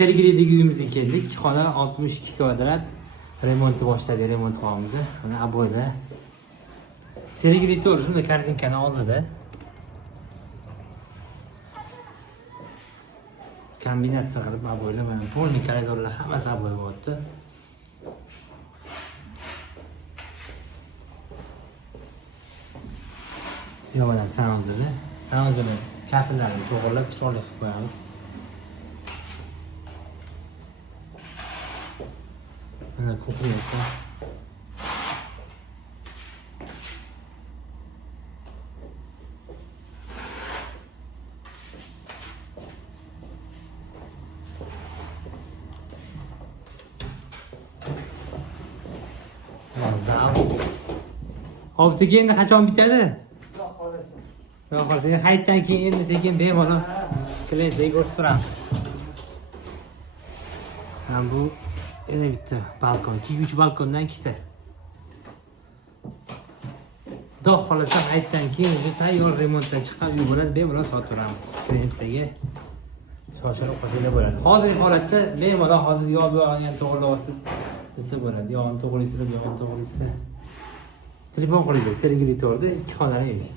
Sergelidagi uyimizga keldik. Xona 62 kvadrat. Remontni boshladik, remont qilamiz. Mana aboylar. Sergelida to'g'ri shunda karzinkani oldida. Kombinatsiya qilib aboylar mana polni koridorlar hammasi aboy bo'lyapti. Yo'q, sanozini kafillarni to'g'rilab chiroyli qilib qo'yamiz. Mana kuxnyasi. Zal. Hopsiga endi qachon bitadi? Yo'q, hozir hayitdan keyin endi sekin bemalol klientlarga ko'rsatamiz. Mana bu yana bitta balkon, 2-3 balkondan ikkita. Xudo xolasa hayitdan keyin o'zi tayyor remontdan chiqqan uy bo'ladi, bemalol sotib klientlarga. Shoshilib qolsanglar bo'ladi. Hozirgi holatda bemalol hozir yo bu yoqni to'g'rilab olsa desa bo'ladi. Yo'g'ini to'g'rilaysizlar, yo'g'ini to'g'rilaysizlar. Telefon qiling, Sergelida to'g'rida 2 xonali uy.